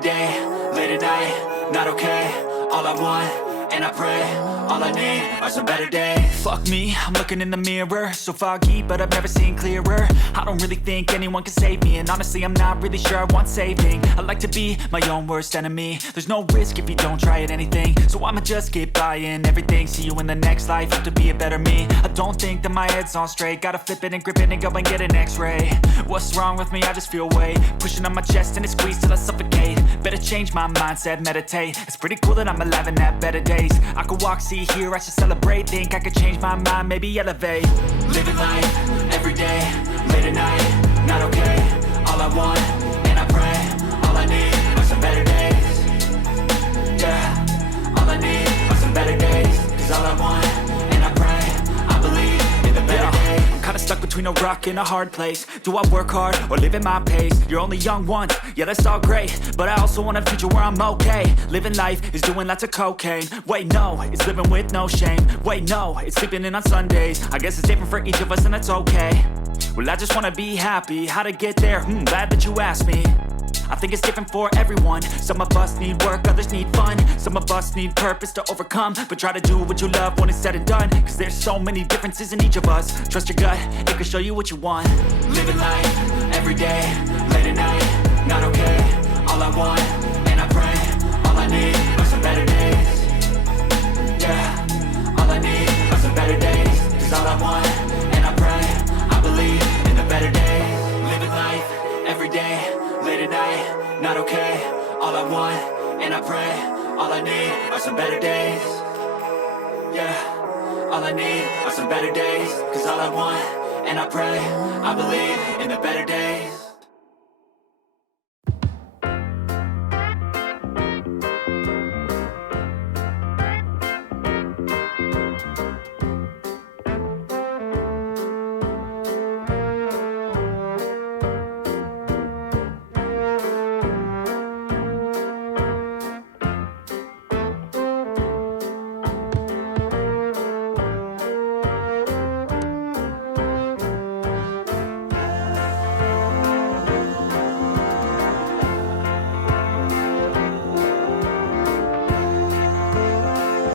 day, late at night, not okay. All I want, and I pray, all I need are some better days. Fuck me, I'm looking in the mirror, so foggy, but I've never seen clearer. I don't really think anyone can save me, and honestly I'm not really sure I want saving. I like to be my own worst enemy. There's no risk if you don't try at anything, so I'ma just keep buying everything. See you in the next life, hope to be a better me. I don't think that my head's on straight, gotta flip it and grip it and go and get an x-ray. What's wrong with me? I just feel weight pushing on my chest and it squeezes till I suffocate. Better change my mindset, meditate. It's pretty cool that I'm alive and have better days. I could walk, see, hear, I should celebrate. Think I could change my mind, maybe elevate. Living life, every day, late at night, not okay. All I want, and I pray, all I need are some better days. Yeah, all I need are some better days. Cause all I want, and I pray, I believe in the better days. I'm kinda stuck between a rock and a hard place. Do I work hard or live at my pace? You're only young once, yeah that's all great, but I also want a future where I'm okay. Living life is doing lots of cocaine. Wait no, it's living with no shame. Wait no, it's sleeping in on Sundays. I guess it's different for each of us and that's okay. Well I just wanna be happy, how to get there? Glad that you asked me. I think it's different for everyone. Some of us need work, others need fun. Some of us need purpose to overcome. But try to do what you love when it's said and done. Cause there's so many differences in each of us. Trust your gut, it can show you what you want. Living life, every day, late at night, not okay. All I want, and I pray, all I need are some better days. Yeah, all I need are some better days. Cause all I want, and I pray, I believe in the better days. Living life, every day, late at night, not okay. All I want, and I pray, all I need are some better days. Yeah, all I need are some better days. Cause all I want, and I pray, I believe in the better days.